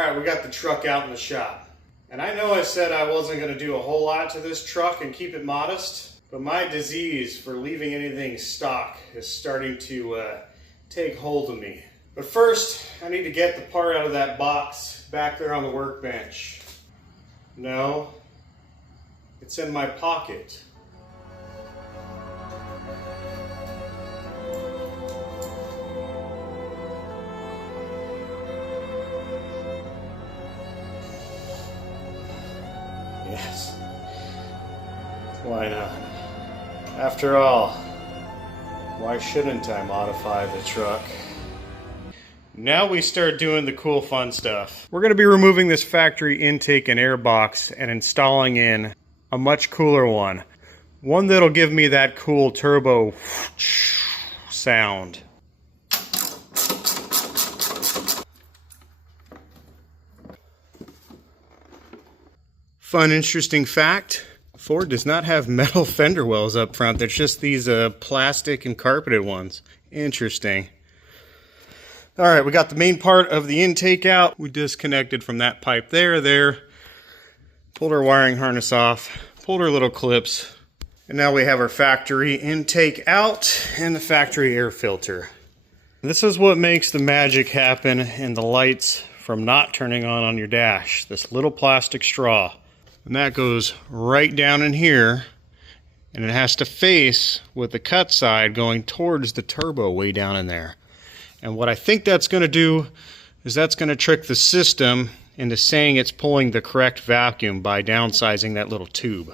Alright, we got the truck out in the shop. And I know I said I wasn't going to do a whole lot to this truck and keep it modest, but my disease for leaving anything stock is starting to take hold of me. But first, I need to get the part out of that box back there on the workbench. No, it's in my pocket. Yes. Why not? After all, why shouldn't I modify the truck? Now we start doing the cool fun stuff. We're going to be removing this factory intake and air box and installing in a much cooler one. One that'll give me that cool turbo sound. Fun, interesting fact, Ford does not have metal fender wells up front. They're just these plastic and carpeted ones. Interesting. All right, we got the main part of the intake out. We disconnected from that pipe there. Pulled our wiring harness off, pulled our little clips, and now we have our factory intake out and the factory air filter. This is what makes the magic happen in the lights from not turning on your dash. This little plastic straw. And that goes right down in here, and it has to face with the cut side going towards the turbo way down in there. And what I think that's going to do is that's going to trick the system into saying it's pulling the correct vacuum by downsizing that little tube.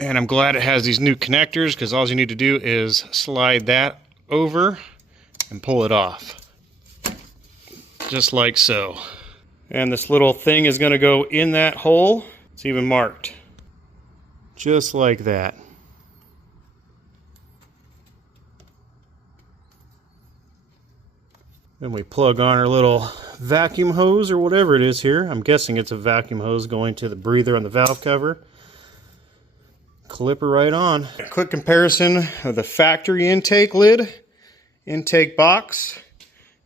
And I'm glad it has these new connectors, because all you need to do is slide that over and pull it off. Just like so. And this little thing is going to go in that hole. It's even marked. Just like that. Then we plug on our little vacuum hose or whatever it is here. I'm guessing it's a vacuum hose going to the breather on the valve cover. Clip her right on. A quick comparison of the factory intake lid, intake box,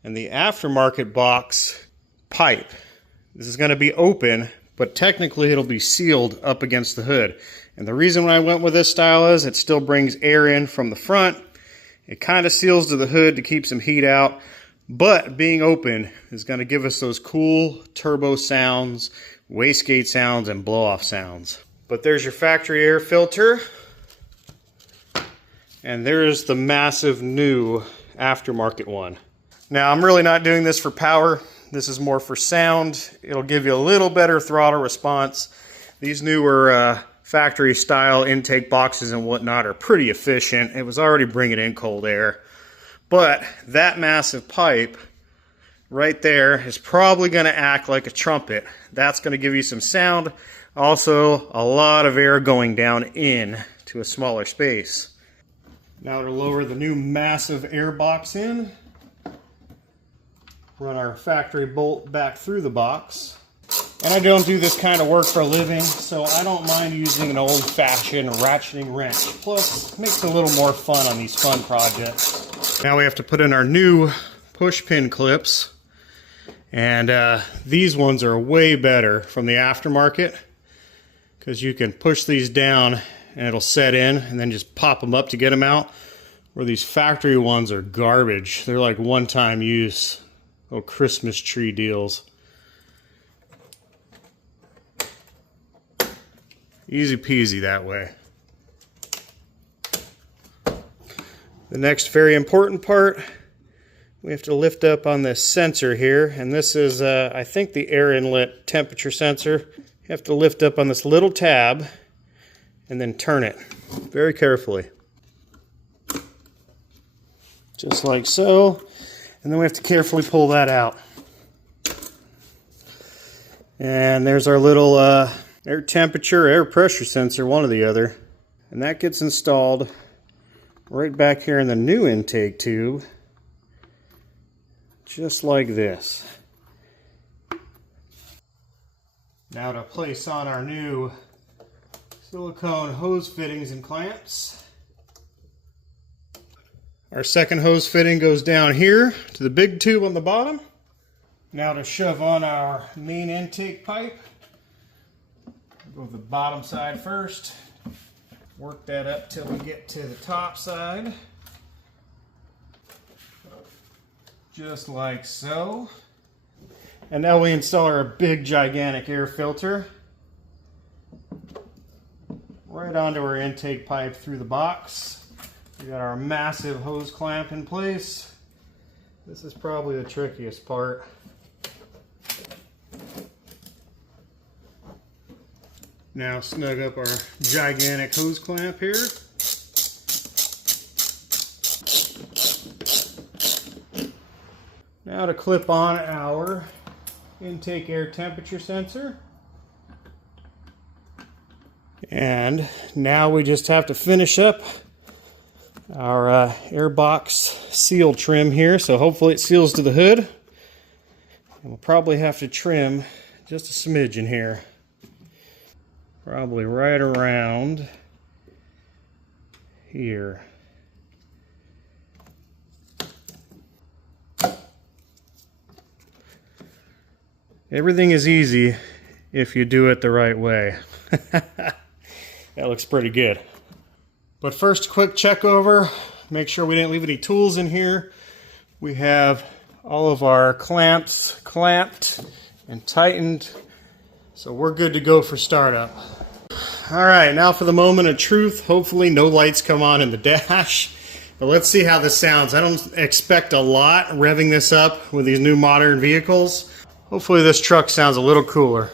and the aftermarket box pipe. This is going to be open, but technically it'll be sealed up against the hood. And the reason why I went with this style is it still brings air in from the front. It kind of seals to the hood to keep some heat out. But being open is going to give us those cool turbo sounds, wastegate sounds, and blow-off sounds. But there's your factory air filter. And there's the massive new aftermarket one. Now, I'm really not doing this for power. This is more for sound. It'll give you a little better throttle response. These newer factory style intake boxes and whatnot are pretty efficient. It was already bringing in cold air. But that massive pipe right there is probably going to act like a trumpet. That's going to give you some sound. Also, a lot of air going down in to a smaller space. Now to lower the new massive air box in. Run our factory bolt back through the box. And I don't do this kind of work for a living, so I don't mind using an old-fashioned ratcheting wrench. Plus, it makes it a little more fun on these fun projects. Now we have to put in our new push pin clips. And these ones are way better from the aftermarket, because you can push these down and it'll set in and then just pop them up to get them out. Where these factory ones are garbage. They're like one-time use. Little Christmas tree deals. Easy peasy that way. The next very important part, we have to lift up on this sensor here, and this is I think the air inlet temperature sensor. You have to lift up on this little tab and then turn it very carefully. Just like so. And then we have to carefully pull that out. And there's our little air temperature, air pressure sensor, one or the other. And that gets installed right back here in the new intake tube. Just like this. Now to place on our new silicone hose fittings and clamps. Our second hose fitting goes down here to the big tube on the bottom. Now to shove on our main intake pipe. Go to the bottom side first. Work that up till we get to the top side. Just like so. And now we install our big gigantic air filter right onto our intake pipe through the box. We got our massive hose clamp in place. This is probably the trickiest part. Now snug up our gigantic hose clamp here. Now to clip on our intake air temperature sensor. And now we just have to finish up our air box seal trim here. So hopefully it seals to the hood. And we'll probably have to trim just a smidgen here. Probably right around here. Everything is easy if you do it the right way. That looks pretty good. But first, quick check over. Make sure we didn't leave any tools in here. We have all of our clamps clamped and tightened. So we're good to go for startup. All right, now for the moment of truth. Hopefully no lights come on in the dash. But let's see how this sounds. I don't expect a lot revving this up with these new modern vehicles. Hopefully this truck sounds a little cooler.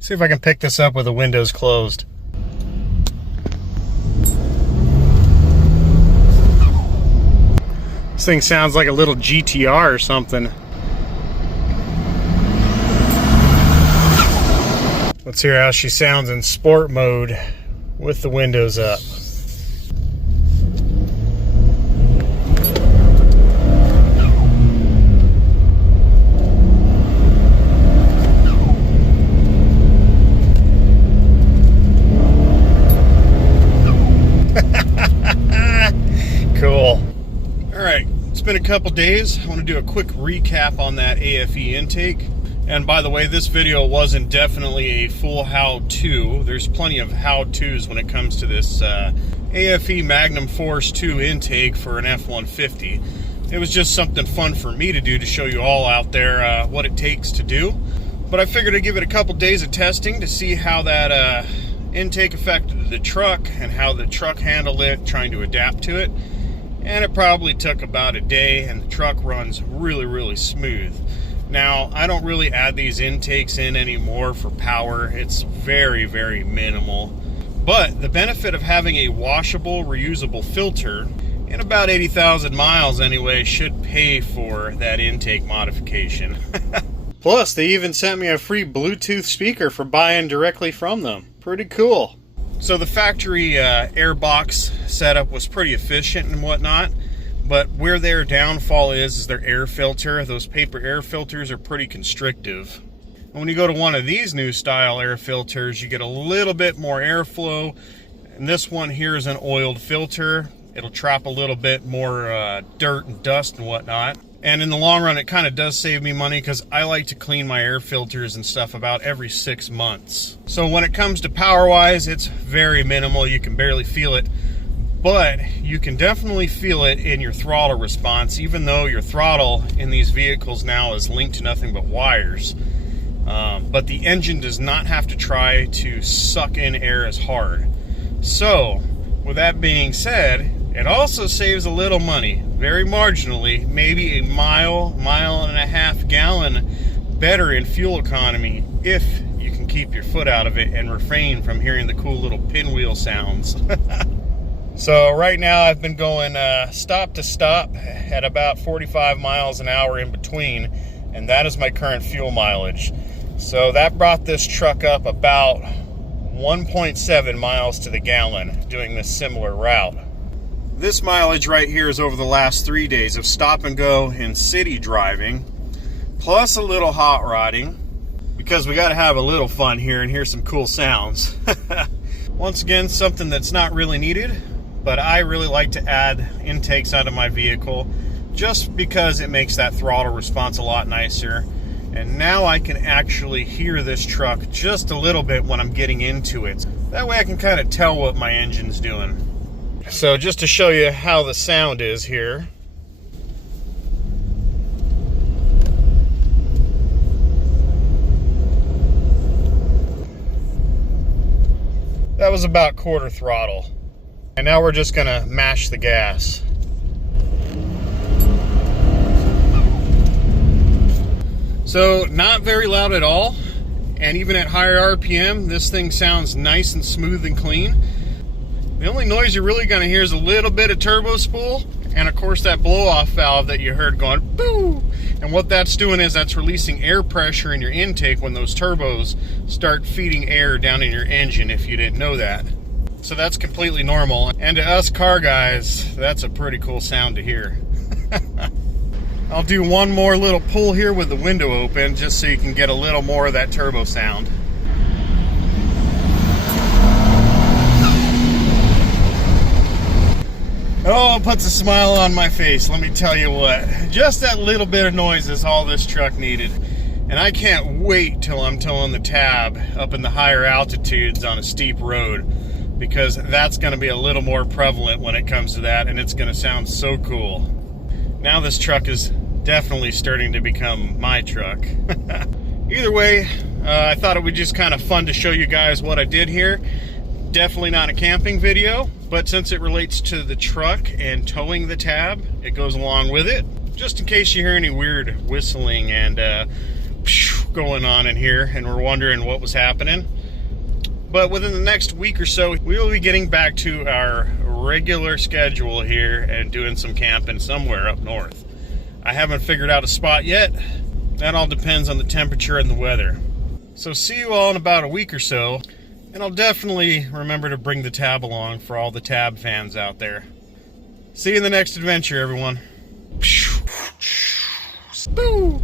See if I can pick this up with the windows closed. This thing sounds like a little GTR or something. Let's hear how she sounds in sport mode with the windows up. Cool. Alright, it's been a couple days. I want to do a quick recap on that AFE intake. And by the way, this video wasn't definitely a full how-to. There's plenty of how-tos when it comes to this AFE Magnum Force 2 intake for an F-150. It was just something fun for me to do to show you all out there what it takes to do. But I figured I'd give it a couple days of testing to see how that intake affected the truck and how the truck handled it, trying to adapt to it. And it probably took about a day, and the truck runs really, really smooth. Now, I don't really add these intakes in anymore for power. It's very, very minimal. But the benefit of having a washable, reusable filter, in about 80,000 miles anyway, should pay for that intake modification. Plus, they even sent me a free Bluetooth speaker for buying directly from them. Pretty cool. So the factory airbox setup was pretty efficient and whatnot, but where their downfall is their air filter. Those paper air filters are pretty constrictive. And when you go to one of these new style air filters, you get a little bit more airflow. And this one here is an oiled filter. It'll trap a little bit more dirt and dust and whatnot. And in the long run, it kind of does save me money because I like to clean my air filters and stuff about every 6 months. So when it comes to power-wise, it's very minimal. You can barely feel it. But you can definitely feel it in your throttle response, even though your throttle in these vehicles now is linked to nothing but wires. But the engine does not have to try to suck in air as hard. So, with that being said, it also saves a little money, very marginally, maybe a mile and a half gallon better in fuel economy if you can keep your foot out of it and refrain from hearing the cool little pinwheel sounds. So right now I've been going stop to stop at about 45 miles an hour in between, and that is my current fuel mileage. So that brought this truck up about 1.7 miles to the gallon doing this similar route. This mileage right here is over the last 3 days of stop and go and city driving, plus a little hot rodding, because we got to have a little fun here and hear some cool sounds. Once again, something that's not really needed, but I really like to add intakes out of my vehicle just because it makes that throttle response a lot nicer. And now I can actually hear this truck just a little bit when I'm getting into it. That way I can kind of tell what my engine's doing. So just to show you how the sound is here. That was about quarter throttle. And now we're just gonna mash the gas. So not very loud at all, and even at higher RPM, this thing sounds nice and smooth and clean. The only noise you're really gonna hear is a little bit of turbo spool, and of course that blow-off valve that you heard going boo. And what that's doing is that's releasing air pressure in your intake when those turbos start feeding air down in your engine, if you didn't know that. So that's completely normal, and to us car guys, that's a pretty cool sound to hear. I'll do one more little pull here with the window open just so you can get a little more of that turbo sound. Oh, it puts a smile on my face, let me tell you what. Just that little bit of noise is all this truck needed. And I can't wait till I'm towing the tab up in the higher altitudes on a steep road, because that's going to be a little more prevalent when it comes to that, and it's going to sound so cool. Now this truck is definitely starting to become my truck. Either way, I thought it would just kind of fun to show you guys what I did here. Definitely not a camping video, but since it relates to the truck and towing the tab, it goes along with it. Just in case you hear any weird whistling and going on in here and we're wondering what was happening. But within the next week or so, we will be getting back to our regular schedule here and doing some camping somewhere up north. I haven't figured out a spot yet. That all depends on the temperature and the weather. So see you all in about a week or so, and I'll definitely remember to bring the tab along for all the tab fans out there. See you in the next adventure, everyone. Boo!